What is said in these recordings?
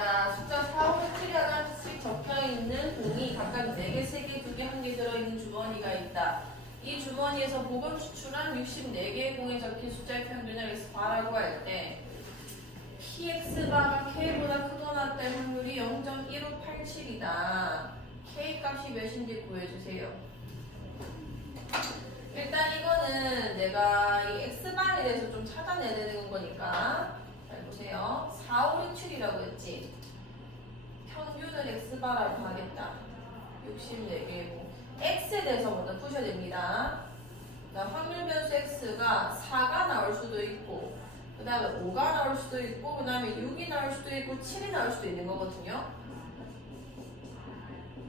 자, 숫자 4, 5, 7이 하나씩 적혀있는 공이 각각 4개, 3개, 2개, 1개 들어있는 주머니가 있다. 이 주머니에서 복을 추출한 64개의 공에 적힌 숫자의 평균을 x바라고 할 때 px바가 k보다 크거나 될 확률이 0.1587이다. k 값이 몇인지 구해주세요. 일단 이거는 내가 이 x방에 대해서 좀 찾아내야 되는 거니까 잘 보세요. 4, 5, 6, 7이라고 했지. 평균을 x바라고 하겠다. 64개고 x에 대해서 먼저 푸셔야 됩니다. 확률 변수 x가 4가 나올 수도 있고 그 다음에 5가 나올 수도 있고 그 다음에 6이 나올 수도 있고 7이 나올 수도 있는 거거든요.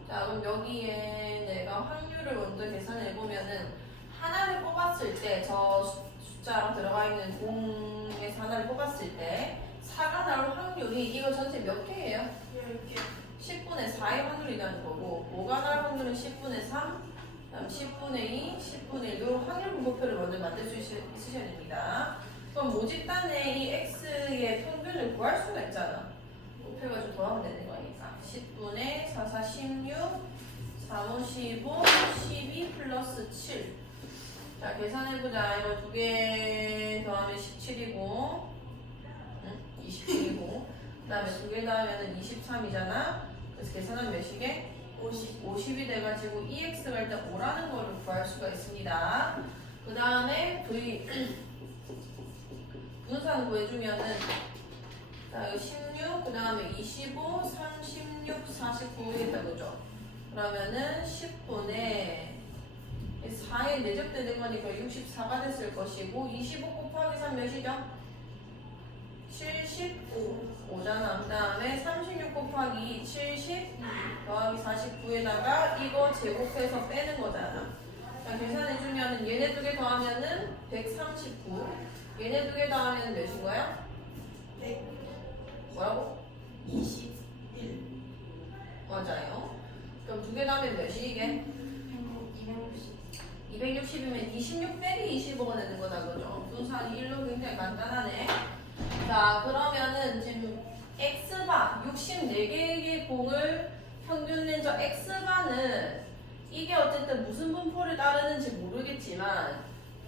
자, 그럼 여기에 내가 확률을 먼저 계산해보면은 하나를 뽑았을 때 저 숫자랑 들어가 있는 공에서 하나를 뽑았을 때 4가 나올 확률이 이거 전체 몇 개예요? 10개. 10분의 4의 확률이라는 거고 5가 나올 확률은 10분의 3, 그다음 10분의 2, 10분의 1. 요 확률 분포표를 먼저 만들 수 있으셔야 됩니다. 그럼 모집단에 이 x의 평균을 구할 수가 있잖아. 목표가 좀 더하면 되는 거니까 10분의 4, 4, 16, 3, 5, 15, 12 플러스 7. 자, 계산해보자. 이거 2개 더하면 17이고 27이고 그 다음에 2개 더하면 23이잖아. 그래서 계산하면 몇이게? 50이 돼가지고 EX가 일단 5라는 거를 구할 수가 있습니다. 그 다음에 V 분산 구해주면은 자, 이거 16, 그 다음에 25, 36, 49 했다, 그죠? 그러면은 10분의 4에 내접되는 거니까 64가 됐을 것이고 25 곱하기 3 몇이죠? 75잖아. 그 다음에 36 곱하기 70 더하기 49에다가 이거 제곱해서 빼는 거잖아. 자, 계산해주면은 얘네 두 개 더하면은 139. 얘네 두 개 더하면 몇인 거야? 100. 뭐라고? 21. 맞아요. 그럼 두 개 더하면 몇이 이게? 260. 260이면 26 빼기 25가 되는 거다, 그죠? 분산이 1로 굉장히 간단하네. 자, 그러면은 지금 x바 64개의 공을 평균 낸 저 x바는 이게 어쨌든 무슨 분포를 따르는지 모르겠지만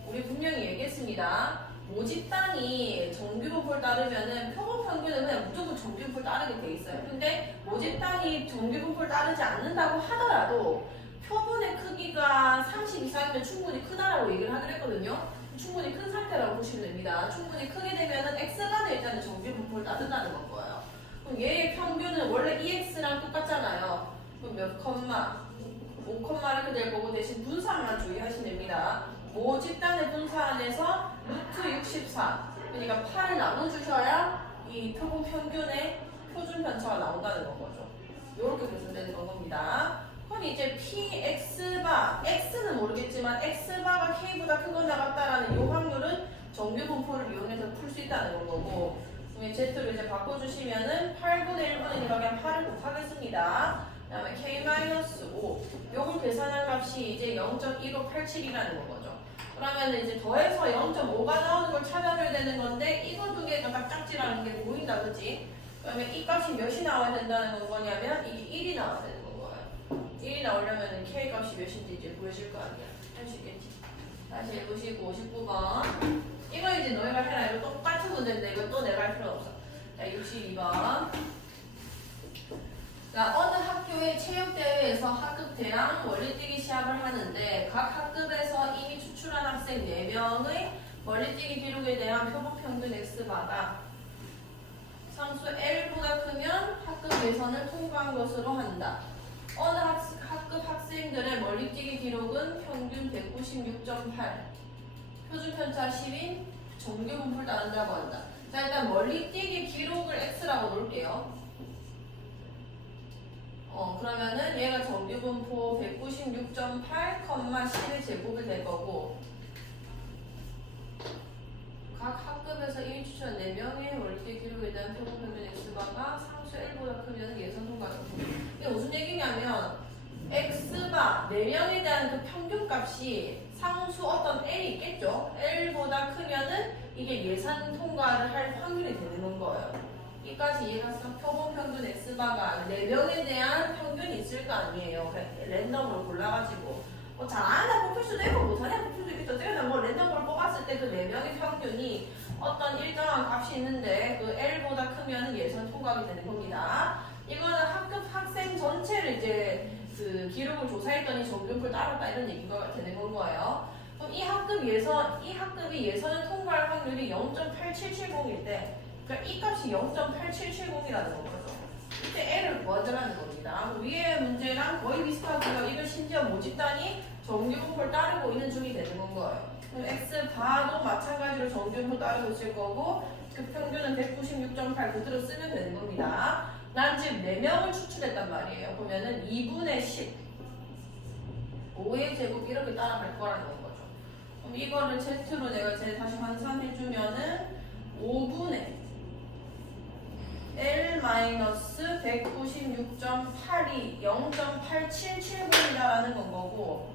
우리 분명히 얘기했습니다. 모집단이 정규 분포를 따르면은 표본 평균은 그냥 무조건 정규 분포를 따르게 돼 있어요. 근데 모집단이 정규 분포를 따르지 않는다고 하더라도 표본의 크기가 30 이상이면 충분히 크다라고 얘기를 하기로 했거든요. 충분히 큰 상태라고 보시면 됩니다. 충분히 크게 되면은 x가는 일단은 정규 분포를 따른다는 건 거예요. 그럼 얘의 평균은 원래 EX랑 똑같잖아요. 그럼 몇 컴마? 5컴마 이렇게 될 거고 대신 분산만 주의하시면 됩니다. 모집단의 분산에서 루트 64. 그러니까 8을 나눠주셔야 이 표본 평균의 표준 편차가 나온다는 거죠. 이렇게 계산되는 겁니다. 그럼 이제 PX바, X는 모르겠지만 X바가 K보다 크거나 같다라는 이 확률은 정규 분포를 이용해서 풀 수 있다는 거고 그럼 Z를 이제 바꿔주시면은 8분의 1분의 1하면 8을 곱하겠습니다. 그 다음에 K-5 요걸 계산한 값이 이제 0.1587이라는 거죠. 그러면 이제 더해서 0.5가 나오는 걸 찾아줘야 되는 건데 이거 두 개가 딱 짝지라는 게 보인다, 그치? 그러면 이 값이 몇이 나와야 된다는 거냐면 이게 1이 나와야 되는 거예요. 1이 나오려면 K 값이 몇인지 이제 보여줄 거 아니야. 할 수 있겠지. 다시 해보시고 59번. 이거 이제 너희가 해라. 이거 똑같은 문제인데 이거 또 내가 할 필요 없어. 자, 62번. 자, 어느 학교의 체육대회에서 학급대랑 멀리뛰기 시합을 하는데 각 학급에서 이미 추출한 학생 4명의 멀리뛰기 기록에 대한 표본 평균 X바가 상수 L보다 크면 학급 예선을 통과한 것으로 한다. 어느 학급 학생들의 멀리뛰기 기록은 평균 196.8, 표준 편차 10인 정규 분포를 따른다고 한다. 자, 일단 멀리뛰기 기록을 X라고 놓을게요. 그러면은 얘가 정규 분포 196.8, 10의 제곱이 될 거고 각 학급에서 이미 추천 4명의 멀리뛰기 기록에 대한 표본 평균 X바가 상수 L보다 크면 예선 통과하는 거. 이게 무슨 얘기냐면 X바 4명에 대한 그 평균값이 상수 어떤 L이 있겠죠? L보다 크면은 이게 예산 통과를 할 확률이 되는 거예요. 이까지 이해갔어? 표본 평균 X바가 4명에 대한 평균이 있을 거 아니에요. 랜덤으로 골라가지고 뭐 잘하냐 뽑힐 수도 있고 못하냐 뽑힐 수도 있겠죠. 어쨌든 뭐 랜덤으로 뽑았을 때 그 4명의 평균이 어떤 일정한 값이 있는데 그 L보다 크면 예선 통과하게 되는 겁니다. 이거는 학급 학생 전체를 이제 그 기록을 조사했더니 정규를 따랐다 이런 얘기가 되는 건 거예요. 그럼 이 학급이 예선을 통과할 확률이 0.8770일 때, 그러니까 이 값이 0.8770이라는 거죠. 이때 L을 구하자라는 겁니다. 위에 문제랑 거의 비슷하고요. 이거 심지어 모집단이 정규분포를 따르고 있는 중이 되는 건 거예요. 그럼 X바도 마찬가지로 정규분포 따르고 있을 거고, 그 평균은 196.8 그대로 쓰면 되는 겁니다. 난 지금 4명을 추출했단 말이에요. 보면은 2분의 10, 5의 제곱 이렇게 따라갈 거라는 거죠. 그럼 이거를 Z로 내가 다시 환산해주면은 5분의 L-196.8이 0.8770이라는 건 거고,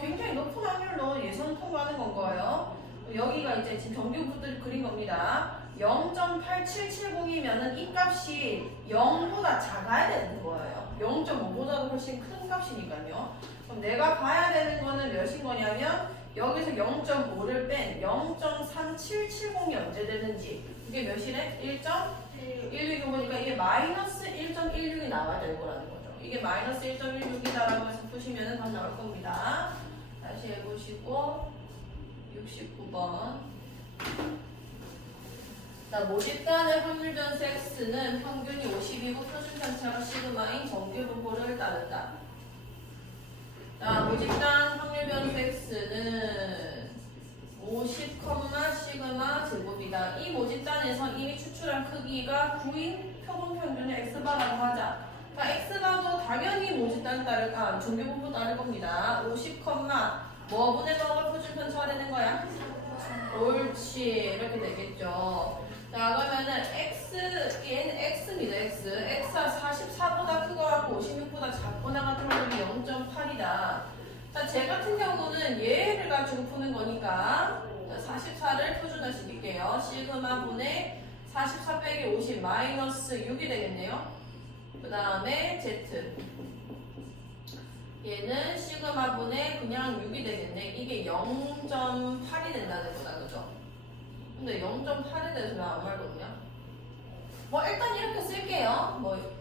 굉장히 높은 확률로 예선 통과하는 건 거예요. 여기가 이제 지금 정규분포를 그린 겁니다. 0.8770이면은 이 값이 0보다 작아야 되는 거예요. 0.5보다도 훨씬 큰 값이니까요. 그럼 내가 봐야 되는 거는 몇인 거냐면 여기서 0.5를 뺀 0.3770이 언제 되는지, 이게 몇이래? 1.16이 보니까 이게 마이너스 1.16이 나와야 될 거라는 거죠. 이게 마이너스 1.16이다라고 해서 푸시면은 답 나올 겁니다. 다시 해보시고 69번. 자, 모집단의 확률 변수 X는 평균이 50이고 표준 편차가 시그마인 정규분포를 따른다. 자, 모집단 확률 변수 X는 50, 시그마 제곱이다. 이 모집단에서 이미 추출한 크기가 9인 표본 평균의 X바라고 하자. 그러니까 X바도 당연히 모집단 정규분포 따를 겁니다. 50, 뭐분의 뭐가 표준 편차가 되는 거야? 옳지. 이렇게 되겠죠. 자, 그러면은 얘는 X입니다. X가 44보다 크고 같고 56보다 작거나 같은 확률이 0.8이다. 자, 제 같은 경우는 얘를 가지고 푸는 거니까 44를 표준화 시킬게요. 시그마 분의 44 빼기 50 마이너스 6이 되겠네요. 그 다음에 Z. 얘는 시그마 분의 그냥 6이 되겠네. 이게 0.8이 된다는 거다. 그죠? 근데 0.8에 대해서 왜 아무 말도 없냐? 뭐 일단 이렇게 쓸게요. 뭐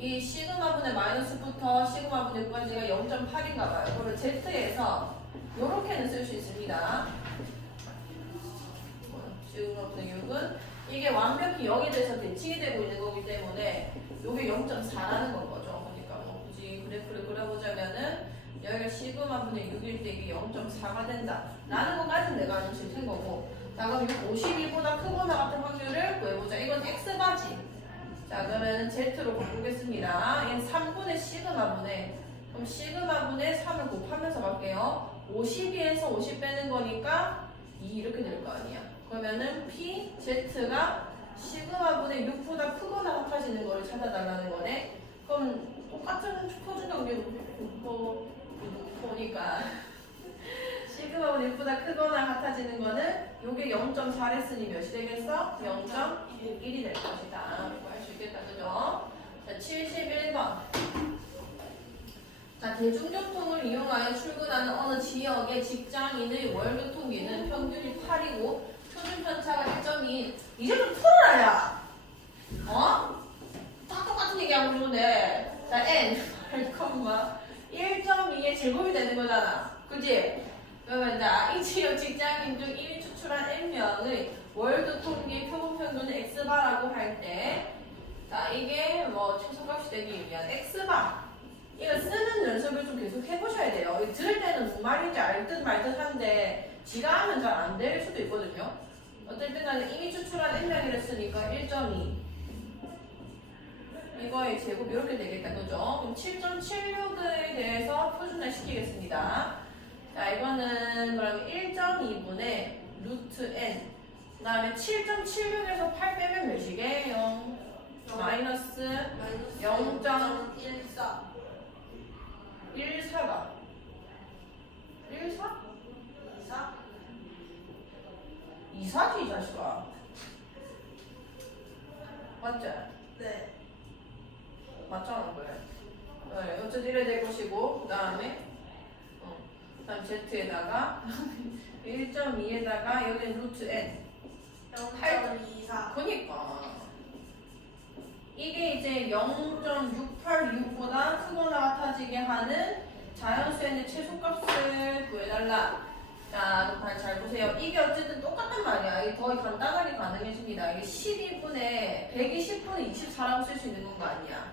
이 시그마 분의 마이너스부터 시그마 분의 9까지가 0.8인가 봐요. 그러면 Z에서 요렇게는 쓸 수 있습니다. 시그마 분의 6은 이게 완벽히 0에 대해서 대칭이 되고 있는 거기 때문에 요게 0.4라는 건 거죠. 그러니까 뭐 굳이 그래프를 그려보자면은 여기가 시그마 분의 6일 때 이게 0.4가 된다 라는 것까지는 내가 알면 될 거고, 자, 그럼 51보다 크거나 같은 확률을 구해보자. 이건 X바지. 자, 그러면 Z로 바꾸겠습니다. 얘는 3분의 시그마분의, 그럼 시그마분의 3을 곱하면서 갈게요. 52에서 50 빼는 거니까 2 이렇게 될 거 아니야. 그러면은 P, Z가 시그마분의 6보다 크거나 같아지는 거를 찾아달라는 거네. 그럼 똑같은 표준 경계 보니까 시그마분의 6보다 크거나 같아지는 거는 요게 0.4 했으니 몇이 되겠어? 0.1이 될 것이다. 이거 할 수 있겠다. 그죠? 자, 71번. 자, 대중교통을 이용하여 출근하는 어느 지역의 직장인의 월 교통비는 평균이 8이고 표준 편차가 1.2. 이제 좀 풀어라, 야! 어? 다 똑같은 얘기하고 있는데. 자, N 8,1.2의 제곱이 되는 거잖아. 그지? 그러면 자, 이 지역 직장인 중 이미 추출한 N명의 월 교통비 표본 평균은 X바라고 할 때, 자, 이게 뭐 최소값이 되기 위한 X바. 이거 쓰는 연습을 좀 계속 해보셔야 돼요. 이거 들을 때는 무슨 말인지 알 듯 말 듯 한데, 지가 하면 잘 안 될 수도 있거든요. 어쨌든 간에 이미 추출한 N명이라 했으니까 1.2. 이거의 제곱 이렇게 되겠다. 그죠? 그럼 7.76에 대해서 표준화 시키겠습니다. 자, 이거는 그럼 1.2분의 루트 n. 그 다음에 7.76에서 8 빼면 몇이게요? 마이너스 0.14가 14? 24지 이 자식아. 맞지? 네. 맞잖아 그래. 네, 어쨌든 이래 될 것이고 그 다음에 그다음 z에다가 1.2에다가 여기 루트 n 0.24. 그니까 이게 이제 0.686보다 크거나 같아지게 하는 자연수의 최소값을 구해달라. 자, 잘 보세요. 이게 어쨌든 똑같단 말이야. 이게 더 간단하게 가능해집니다. 이게 12분에 120분에 24라고 쓸 수 있는 건 거 아니야.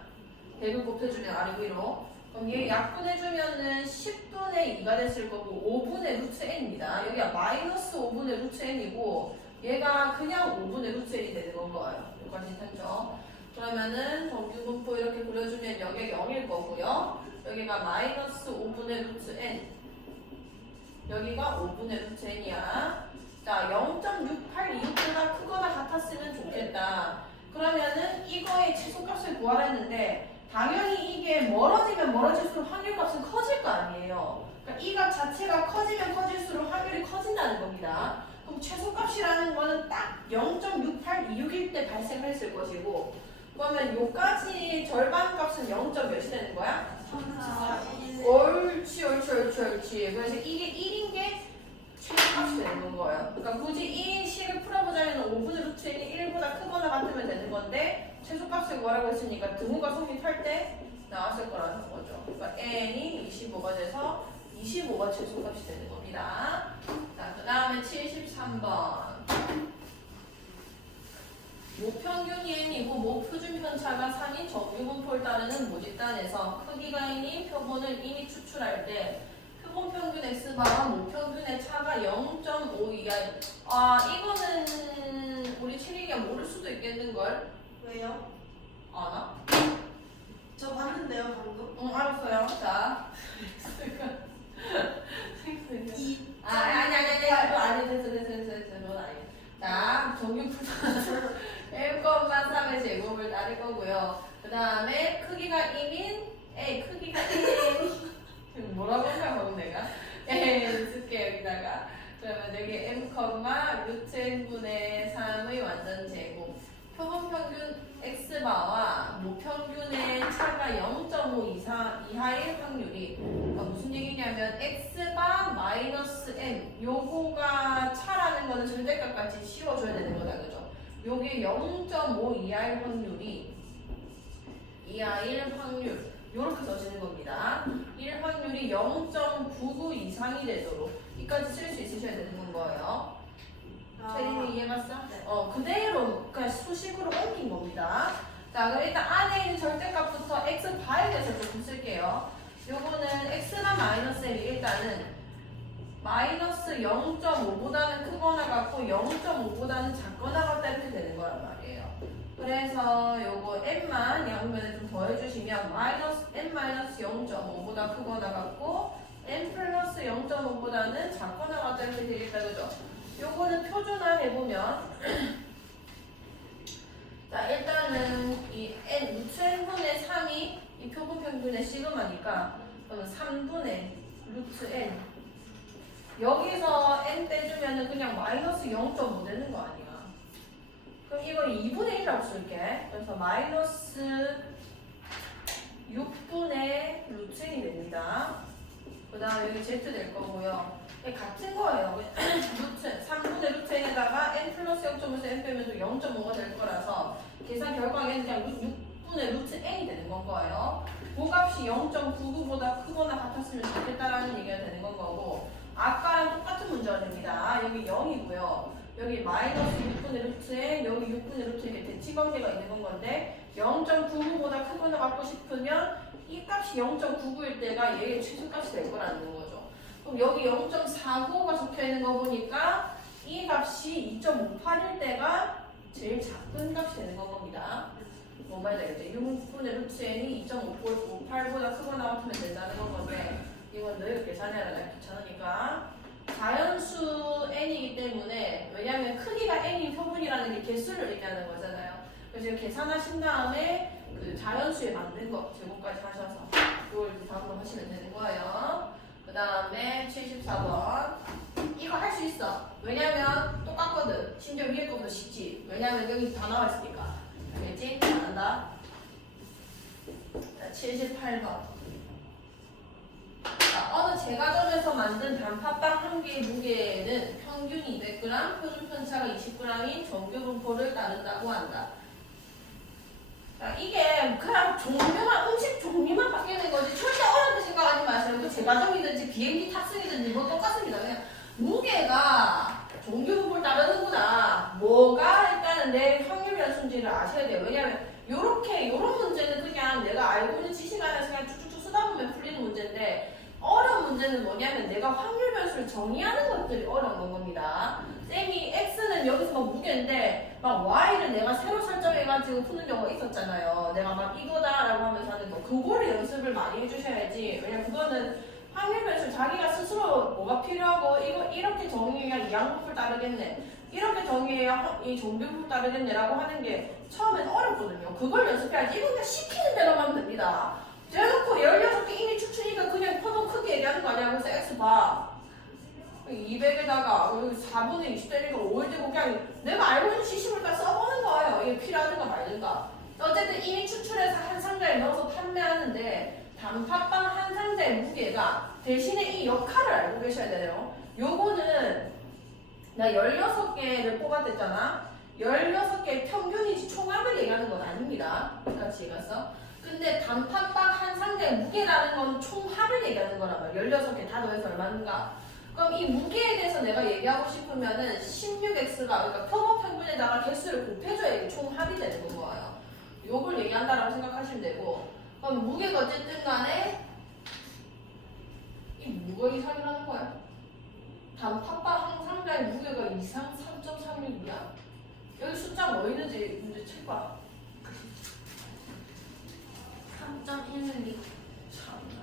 100을 곱해주면 아래 위로. 그럼 얘 약분해주면은 10분의 2가 됐을 거고 5분의 루트 n입니다. 여기가 마이너스 5분의 루트 n이고 얘가 그냥 5분의 루트 n이 되는 건 거예요. 여기까지 괜찮죠? 그러면은 정규분포 이렇게 그려주면 여기가 0일 거고요. 여기가 마이너스 5분의 루트 n. 여기가 5분의 루트 n이야. 자, 0.682보다 크거나 같았으면 좋겠다. 그러면은 이거의 최소값을 구하라 했는데 당연히 이게 멀어지면 멀어질수록 확률값은 커질 거 아니에요. 그러니까 이 값 자체가 커지면 커질수록 확률이 커진다는 겁니다. 그럼 최소값이라는 거는 딱 0.6826일 때 발생했을 것이고 그러면 요까지 절반 값은 0. 몇이 되는 거야? 3.41. 옳지. 그래서 이게 1인 게 최소값이 되는 거예요. 그러니까 굳이 이 식을 풀어보자면 5분의 루트 n이 1보다 크거나 같으면 되는 건데 최소값을 구하라고 했으니까 등호가 성립할 때 나왔을 거라는 거죠. 그러니까 n이 25가 돼서 25가 최소값이 되는 겁니다. 자, 그 다음에 73번. 모평균이 n이고 모표준 편차가 3인 정규분포를 따르는 모집단에서 크기가 n인 표본을 이미 추출할 때 표본 평균 x바와 모평균의 차가 0.5 이하. 이거는 우리 책이가 모를 수도 있겠는걸? 왜요? 아나? 저 봤는데요, 방금. 응, 알았어요. 자. 아니, 됐어. 그건 아니야. 자, 정규분포 1,3의 제곱을 따를 거고요. 그 다음에 크기가 1인, 크기가 1인. 뭐라고 생각하고 내가? 쓸게 여기다가. 그러면 여기 m, 루트 n분의 3의 완전 제곱. 표본 평균 x바와 모평균의 차가 0.5 이하일 확률이 무슨 얘기냐면 x바 마이너스 m 요거가 차라는 거는 절대값까지 씌워줘야 되는 거다, 그죠? 요게 0.5 이하일 확률 요렇게 써지는 겁니다. 1 확률이 0.99 이상이 되도록 이까지 쓸 수 있으셔야 되는 거예요. 체린이 이해갔어? 네. 그대로 그냥 수식으로 옮긴 겁니다. 자, 그럼 일단 안에 있는 절대값부터 x 바에 대해서 조금 쓸게요. 요거는 x가 마이너스 m이 일단은 마이너스 0.5보다는 크거나 같고 0.5보다는 작거나 같다 이렇게 되는 거란 말이에요. 그래서 요거 m만 양면에 좀 더해주시면 m 0.5보다 크거나 같고 m 플러스 0.5보다는 작거나 같다 이렇게 되겠다, 그죠? 요거는 표준화 해보면 자, 일단은 이 n 루트 n분의 3이 이 표본 평균의 시그마니까 그러면 3분의 루트 n 여기서 n 떼주면은 그냥 마이너스 0.5 되는 거 아니야. 그럼 이거 2분의 1이라고 쓸게. 그래서 마이너스 6분의 루트 n이 됩니다. 그 다음에 여기 z 될 거고요. 같은 거예요. 3분의 루트 n에다가 n 플러스 0.5에서 n 빼면 또 0.5가 될 거라서 계산 결과에는 그냥 6분의 루트 n이 되는 건 거예요. 그 값이 0.99보다 크거나 같았으면 좋겠다라는 얘기가 되는 건 거고 아까랑 똑같은 문제가 됩니다. 여기 0이고요. 여기 마이너스 6분의 루트 n, 여기 6분의 루트 이렇게 대치관계가 있는 건 건데 0.99보다 크거나 같고 싶으면 이 값이 0.99일 때가 얘의 최소값이 될 거라는 거죠. 그럼 여기 0.495가 적혀 있는 거 보니까 이 값이 2.58일 때가 제일 작은 값이 되는 겁니다. 뭔 말인지 알겠죠? 6분의 루트 n이 2.58보다 크거나 같으면 된다는 건데 이건 너희가 계산해라. 나 귀찮으니까. 자연수 n이기 때문에 왜냐하면 크기가 n인 표본이라는 게 개수를 얘기하는 거잖아요. 그래서 계산하신 다음에 그 자연수에 맞는 거 제곱까지 하셔서 그걸 답으로 하시면 되는 거예요. 그 다음에 74번 이거 할 수 있어. 왜냐면 똑같거든. 심지어 위에 거보다 쉽지. 왜냐면 여기 다 나와 있으니까. 알겠지? 78번. 자, 어느 제과점에서 만든 단팥빵 한 개의 무게는 평균 200g, 표준 편차가 20g인 정규 분포를 따른다고 한다. 자, 이게 그냥 종류만, 음식 종류만 바뀌는 거지 절대 어렵게 생각하지 마세요. 그 제과점이든지 비행기 탑승이든지 뭐 똑같습니다. 그냥 무게가 종류 분포를 따르는구나. 뭐가 일단은 내 확률 변수인지를 아셔야 돼요. 왜냐면 요런 문제는 그냥 내가 알고 있는 지식 안에서 그냥 쭉쭉쭉 쓰다 보면 풀리는 문제인데, 어려운 문제는 뭐냐면 내가 확률 변수를 정의하는 것들이 어려운 건 겁니다. 쌤이 x는 여기서 막 무게인데 막 y를 내가 새로 설정해가지고 푸는 경우가 있었잖아요. 내가 막 이거다라고 하면서 하는 거. 그거를 연습을 많이 해주셔야지. 왜냐면 그거는 확률 변수 자기가 스스로 뭐가 필요하고 이거 이렇게 정의해야 이 양분을 따르겠네. 이렇게 정의해야 이 종류를 따르겠네라고 하는 게 처음엔 어렵거든요. 그걸 연습해야지. 이거 그냥 시키는 대로만 하면 됩니다. 대놓고 16개 이미 추출이니까 그냥 포도 크게 얘기하는 거 아니야. 그래서 x 봐. 200에다가 여기 4분의 20 되니까 5일 되고 그냥 내가 알고 있는 지식을 다 써보는 거예요. 이게 필요하든가 말든가. 어쨌든 이미 추출해서 한 상자에 넣어서 판매하는데 단팥빵 한 상자의 무게가 대신에 이 역할을 알고 계셔야 돼요. 요거는 나 16개를 뽑아댔잖아. 16개의 평균이지 총합을 얘기하는 건 아닙니다. 같이 얘기했어. 근데 단팥빵 한 상자의 무게라는 건 총합을 얘기하는 거란 말이야. 16개 다 더해서 얼마인가. 그럼 이 무게에 대해서 내가 얘기하고 싶으면은 16x가 그러니까 표본 평균에다가 개수를 곱해줘야 총합이 되는 거예요. 요걸 얘기한다라고 생각하시면 되고, 그럼 무게가 어쨌든 간에 이 뭐가 이상이라는 거야? 단팥빵 한 상자의 무게가 이상 3.36이야. 여기 숫자 뭐 있는지 문제 책봐. 3.12. 참나.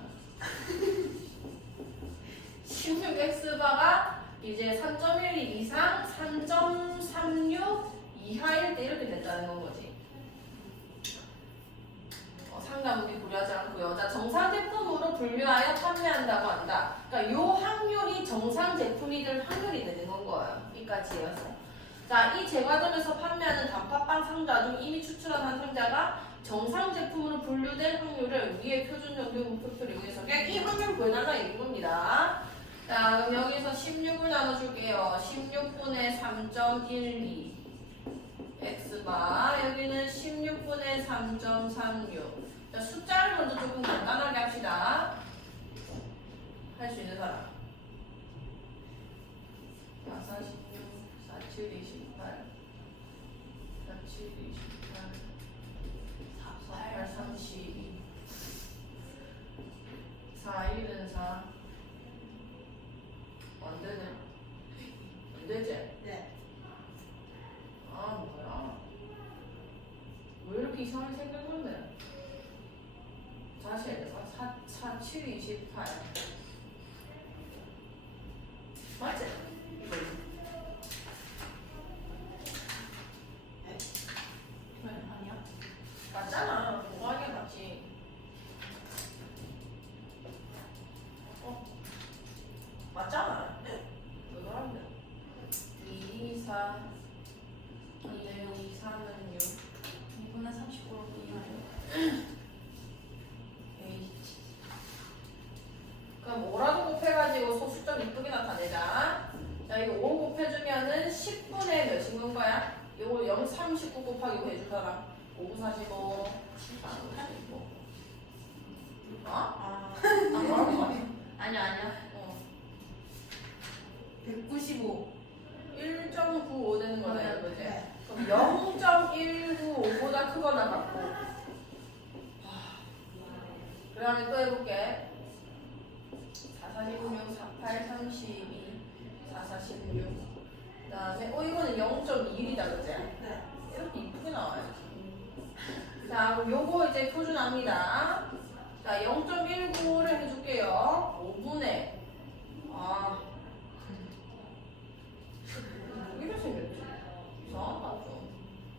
16x바가 이제 3.12 이상 3.36 이하일 때 이렇게 된다는 건 거지. 상가 무게 고려하지 않고요. 자, 정상 제품으로 분류하여 판매한다고 한다. 그러니까 요 확률이 정상 제품이 될 확률이 되는 건 거예요. 여기까지여서. 자, 이 제과점에서 판매하는 단팥빵 상자 중 이미 추출한 한 상자가 정상 제품으로 분류된 확률을 위에 표준 정규 분포표를 이용해서 그냥 이 확률 구해달라 이런 겁니다. 자, 그럼 여기서 16을 나눠줄게요. 16분의 3.12 x바, 여기는 16분의 3.36. 자, 숫자를 먼저 조금 간단하게 합시다. 할 수 있는 사람. 4, 16, 4, 7, 28, 4, 7, 28, 4, 8, 32, 4, 1은 4. 안 되네. 안 되지? 네. 아, 뭐야. 왜 이렇게 이상하게 생긴 건데? 다시 해서 4, 7, 28. 맞지? 이거. 네. 왜? 아니야? 맞잖아. 뭐하게 맞지? 맞잖아. 왜 그러는데? 2, 4, 2, 2, 3은 6. 2분의 39로 분이나요? 그럼 뭐라도 곱해가지고 소수점 이쁘게 나타내자. 자, 이거 5 곱해주면은 10분의 몇인 건 거야? 이거 0, 39 곱하기 5 해줄 사람. 5, 9, 45. 45. 어? 아, 뭐라는 거 아니야? 아니야. 195. 1.95 되는 거네, 그지? 네. 그럼 0.195보다 크거나 같고. 그 다음에 또 해볼게. 4, 4, 16, 4, 8, 32, 4, 4, 16. 그 다음에, 이거는 0.1이다, 그지? 네. 이렇게 이쁘게 나와요. 자, 그럼 요거 이제 표준합니다. 자, 0.19를 해줄게요. 5분의. 이렇게 생겼지? 이상하다, 좀.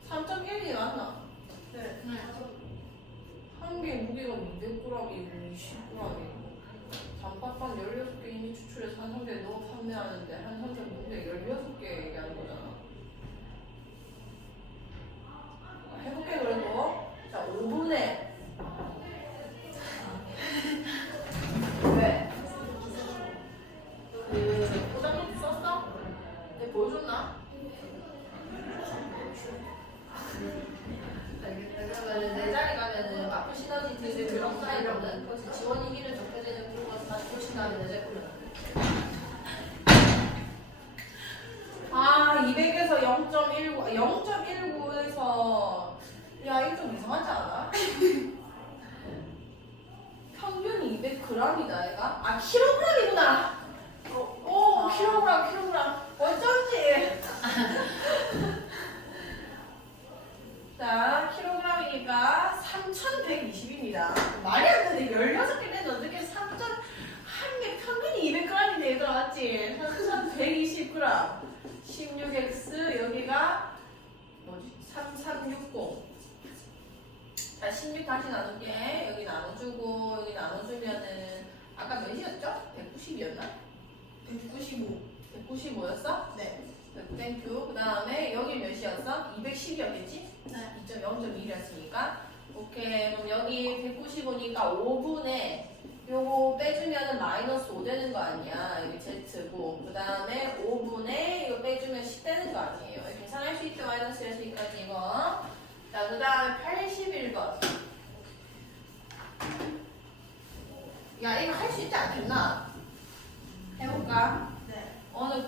3.1이 맞나? 네. 한 개 무게가 200g이고 20g이고. 단팥빵 16개 이미 추출해서 한 상자에 넣어 판매하는데 한 상자 무게 16개 얘기하는 거잖아. 해볼게, 그래도. 자, 5분의 알겠다. 그러면은 내 자리 가면은 마플 시너지 뒤에 그런 사이로는 거기서 지원 이기를 적혀지는 그런 거 다시 보신 다음에 내 자리 올려놔. 아, 200에서 0.19에서 야, 이거 좀 이상하지 않아? 평균이 200g이다, 얘가? 아, 킬로그램이구나. 오, 킬로그램. 어쩐지. 자, 킬로그램이니까 3,120입니다. 말이 안 되는데 16개 냈는데 어떻게 3,000개 평균이 200g인데 얘들아, 맞지? 3,120g. 16x 여기가 뭐지? 3360. 자, 16 다시 나눌게. 여기 나눠주고 여기 나눠주면은 아까 몇이었죠? 190이었나? 195. 195였어? 네. 땡큐. 그 다음에 여기 몇이었어? 210이었겠지? 네. 2.0.1이었으니까. 오케이. 그럼 여기 195니까 5분의 요거 빼주면은 마이너스 5 되는 거 아니야. 여기 Z고. 그 다음에 5분의 이거 빼주면 10 되는 거 아니에요. 계산할 수 있죠? 마이너스 1까지 이거. 자, 그 다음에 81번. 야, 이거 할 수 있지 않겠나? 해볼까? 네. 어느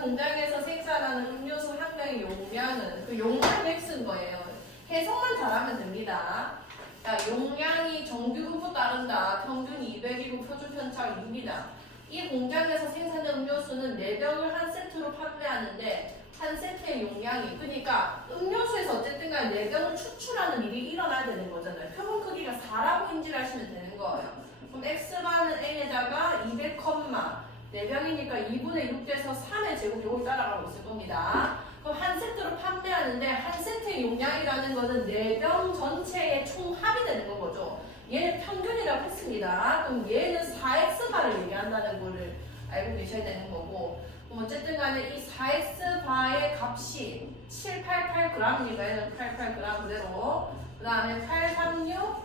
공장에서 생산하는 음료수 한 병의 용량은 그 용량을 쓴 거예요. 해석만 잘하면 됩니다. 자, 용량이 정규분포 따른다. 평균 200이고 표준 편차가 6입니다. 이 공장에서 생산된 음료수는 4병을 한 세트로 판매하는데 한 세트의 용량이 그러니까 음료수에서 어쨌든 간에 4병을 추출하는 일이 일어나야 되는 거잖아요. 표본 크기가 4라고 인지를 하시면 되는 거예요. 그럼 X바는 N에다가 200, 4병이니까 2분의 6 돼서 3의 제곱 요걸 따라가고 있을 겁니다. 그럼 한 세트로 판매하는데 한 세트의 용량이라는 거는 4병 전체의 총합이 되는 건 거죠. 얘는 평균이라고 했습니다. 그럼 얘는 4X바를 얘기한다는 거를 알고 계셔야 되는 거고 어쨌든 간에 이 4X바의 값이 788g이니까 얘는 88g 그대로 그 다음에 836g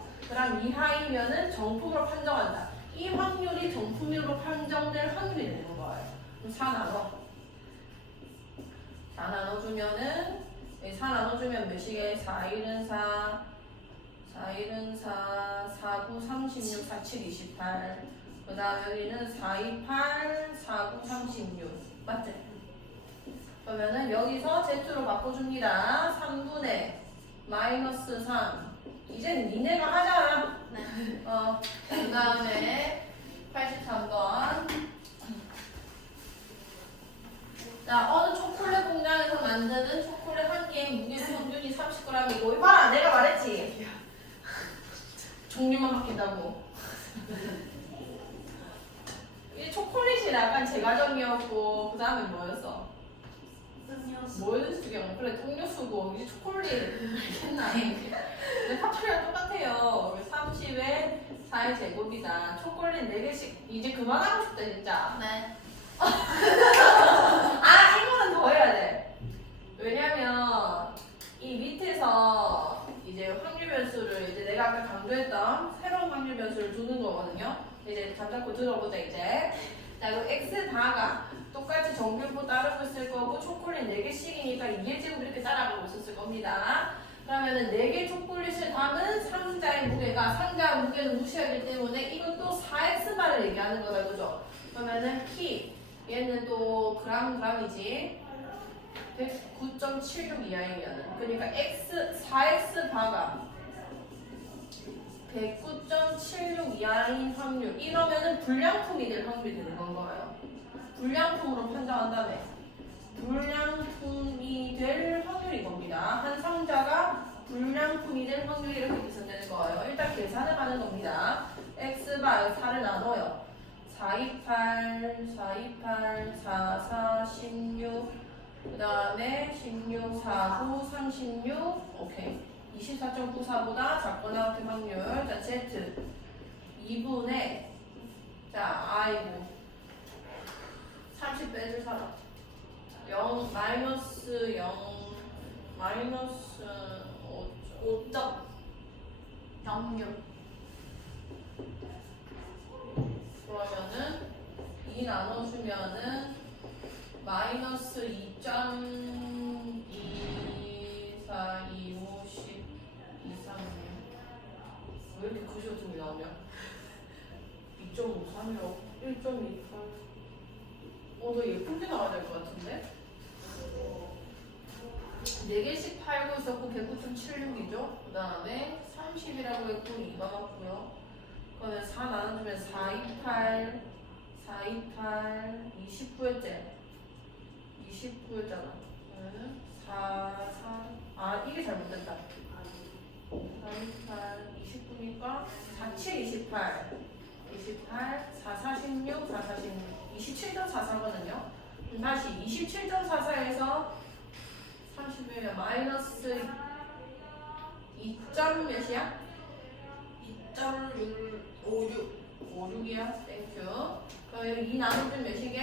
이하이면은 정품으로 판정한다. 이 확률이 정품으로 판정될 확률이 되는 거예요. 그럼 4 나눠. 4 나눠주면은 4 나눠주면 몇이게? 4, 1은 4, 4, 1은 4, 4, 9, 36, 4, 7, 28. 그 다음 여기는 4, 2, 8, 4, 9, 36. 맞지? 그러면은 여기서 Z로 바꿔줍니다. 3분의 마이너스 3. 이제는 니네가 하자. 네. 그 다음에 83번. 자, 어느 초콜릿 공장에서 만드는 초콜릿 한 개의 무게 평균이 30g이고, 봐라, 내가 말했지. 종류만 바뀐다고. 이 초콜릿이 약간 제과점이었고, 그 다음에 뭐였어? 음료수. 뭐였으경? 그래, 음료수고, 이게 초콜릿. 알겠나? 근데 파토리랑 똑같아요. 30에 4의 제곱이다. 초콜릿 4개씩. 이제 그만하고 싶다, 진짜. 네. 아, 이거는 더 해야 돼. 왜냐면 이 밑에서 이제 확률 변수를 이제 내가 아까 강조했던 새로운 확률 변수를 두는 거거든요. 이제 잠자코 들어보자 이제. 자, 그럼 x 바가 똑같이 정규분포 따르고 있을 거고 초콜릿 4개씩이니까 2의 제곱 이렇게 따라가고 있었을 겁니다. 그러면은 4개 초콜릿을 담은 상자의 무게가 상자 무게는 무시해야 되기 때문에 이것도 4x바를 얘기하는 거다, 그죠? 그러면은 키 얘는 또 그램이지 109.76 이하이면은 그러니까 4x 바가 109.76 이하인 확률 이러면은 불량품이 될 확률이 되는 건 거예요. 불량품으로 판정한 다음에 불량품이 될 확률이 겁니다. 한 상자가 불량품이 될 확률이 이렇게 계산되는 거예요. 일단 계산을 하는 겁니다. x바 4를 나눠요. 428, 428, 44, 16, 그 다음에 16, 49, 36, 오케이. 24.94보다 작거나 같은 확률. 자, Z. 2분의, 자, 아이고. 30 빼줄 사람. 0, 마이너스 0, 마이너스 5점. 0육. 그러면은 2 나눠주면은 마이너스 2.243 4, 2, 5, 10, 2, 3, 6. 왜 이렇게 그시어tum이 나오냐? 2.53이라고? 1.28. 더 예쁘게 나와야 될 것 같은데? 4개씩 팔고 있었고 109.76이죠? 그 다음에 30이라고 했고 2가 맞고요. 그러면 4 나눠주면 4, 2, 8, 4, 2, 8, 29였지? 29였잖아. 4, 4, 이게 잘못됐다. 4, 2, 8, 29니까 4, 7, 28, 28, 4, 46, 4, 46, 27.44거든요. 다시 27.44에서 31면 마이너스 2점 몇이야? 2.56 56이야. 땡큐. 그럼 여기 2 나누면 몇이게?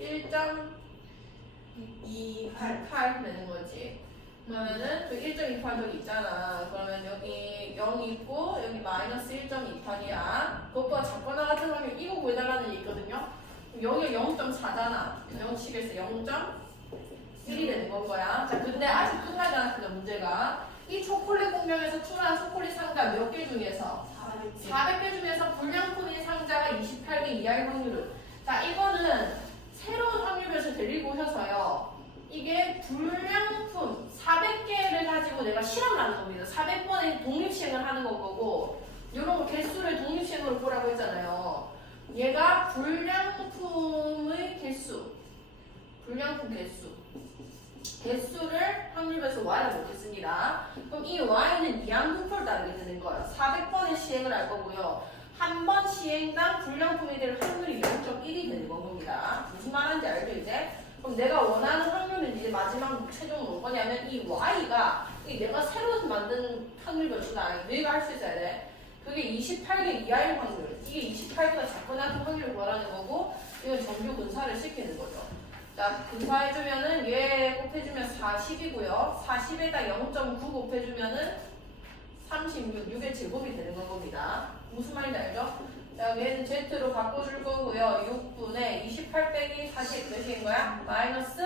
1.28 되는 거지. 그러면은 그 1.28 저기 있잖아. 그러면 여기 0이 있고 여기 마이너스 1.28이야. 그것보다 작거나 같은 거면 이거 구해달라는 얘기 있거든요. 여기가 0.4잖아. 0 치겠어. 0.1이 되는 건 거야. 자, 근데 아직 끝나지 않았거든, 문제가. 이 초콜릿 공장에서 출하한 초콜릿 상자 몇 개 중에서 400개 중에서 불량품인 상자가 28개 이하일 확률은. 자, 이거는 새로운 확률별에서 데리고 오셔서요. 이게 불량품 400개를 가지고 내가 실험을 하는 겁니다. 400번의 독립시행을 하는 거고, 이런 거 개수를 독립시행으로 보라고 했잖아요. 얘가 불량품의 개수, 불량품 개수를 확률별에서 y라고 놓겠습니다. 그럼 이 y는 이항분표를 따르게 되는 거예요. 400번의 시행을 할 거고요. 한 번 시행당 불량품이 될 확률이 0.1이 되는 겁니다. 무슨 말인지 알죠 이제? 그럼 내가 원하는 확률은 이제 마지막 최종으로 뭐냐면 이 y가 내가 새로 만든 확률 변수다. 너희가 할 수 있어야 돼. 그게 28개 이하일 확률. 이게 28보다 작거나 같은 확률을 구하라는 거고, 이건 정규 분사를 시키는 거죠. 자, 분사해주면은 얘 곱해주면 40이고요. 40에다 0.9 곱해주면은 36, 6의 제곱이 되는 겁니다. 무슨 말인지 알죠? 자, 얘는 Z로 바꿔줄 거고요. 6분의 28 빼기 40 몇인 거야? 마이너스